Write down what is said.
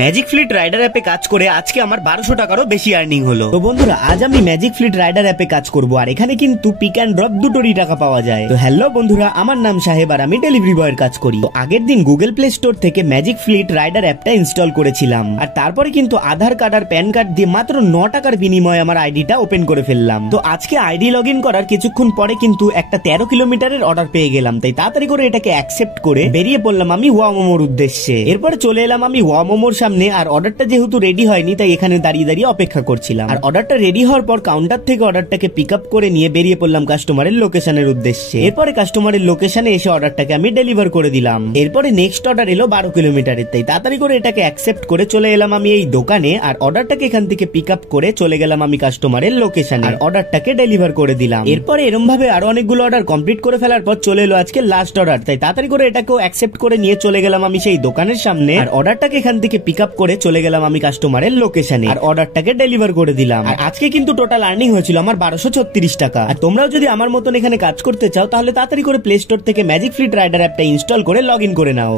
Magic fleet rider অ্যাপে কাজ করে আজকে আমার 1200 টাকারও বেশি আর্নিং হলো। তো বন্ধুরা, আজ আমি ম্যাজিক ফ্লিট রাইডার অ্যাপে কাজ করব, আর এখানে কিন্তু পিক অ্যান্ড ড্রপ দুটোরই টাকা পাওয়া যায়। তো হ্যালো বন্ধুরা, আমার নাম সাহেব আর আমি ডেলিভারি বয়ের কাজ করি। তো আগের দিন গুগল প্লে স্টোর থেকে ম্যাজিক ফ্লিট রাইডার অ্যাপটা ইনস্টল করেছিলাম, আর তারপরে কিন্তু আধার কার্ড আর প্যান কার্ড দিয়ে মাত্র 9 টাকার বিনিময়ে আমার আইডিটা ওপেন করে ফেললাম। তো আজকে আইডি লগ ইন করার কিছুক্ষণ পরে কিন্তু একটা 13 কিলোমিটারের অর্ডার পেয়ে গেলাম, তাই তাড়াতাড়ি করে এটাকে অ্যাকসেপ্ট করে বেরিয়ে পড়লাম আমি ওয়ামোমোর উদ্দেশ্যে। এরপরে চলে এলাম আমি ওয়ামোমোর সামনে, আর অর্ডারটা যেহেতু রেডি হয়নি তাই এখানে দাঁড়িয়ে দাঁড়িয়ে অপেক্ষা করছিলাম। আর অর্ডারটা রেডি হওয়ার পর কাউন্টার থেকে অর্ডারটাকে পিক আপ করে নিয়ে বেরিয়ে পড়লাম কাস্টমারের লোকেশনের উদ্দেশ্যে। এরপরে কাস্টমারের লোকেশনে এসে অর্ডারটাকে আমি ডেলিভার করে দিলাম। এরপরে নেক্সট অর্ডার এলো 12 কিলোমিটারের, তাই তাড়াতাড়ি করে এটাকে অ্যাকসেপ্ট করে চলে এলাম আমি এই দোকানে, আর অর্ডারটাকে এখান থেকে পিক আপ করে চলে গেলাম আমি কাস্টমারের লোকেশনে, আর অর্ডারটাকে ডেলিভার করে দিলাম। এরপরে এরকম ভাবে আরো অনেকগুলো অর্ডার কমপ্লিট করে ফেলার পর চলে এলো আজকে লাস্ট অর্ডার, তাই তাড়াতাড়ি করে এটাকেও অ্যাকসেপ্ট করে নিয়ে চলে গেলাম আমি সেই দোকানের সামনে, আর অর্ডারটাকে এখান থেকে পিক আপ করে চলে গেলাম আমি কাস্টমারের লোকেশনে, আর অর্ডারটাকে ডেলিভার করে দিলাম। আর আজকে কিন্তু টোটাল আর্নিং হয়েছিল আমার 1236 টাকা। আর তোমরাও যদি আমার মতন এখানে কাজ করতে চাও তাহলে তাড়াতাড়ি করে প্লে স্টোর থেকে ম্যাজিক ফ্লিট রাইডার অ্যাপটা ইনস্টল করে লগ ইন করে নাও।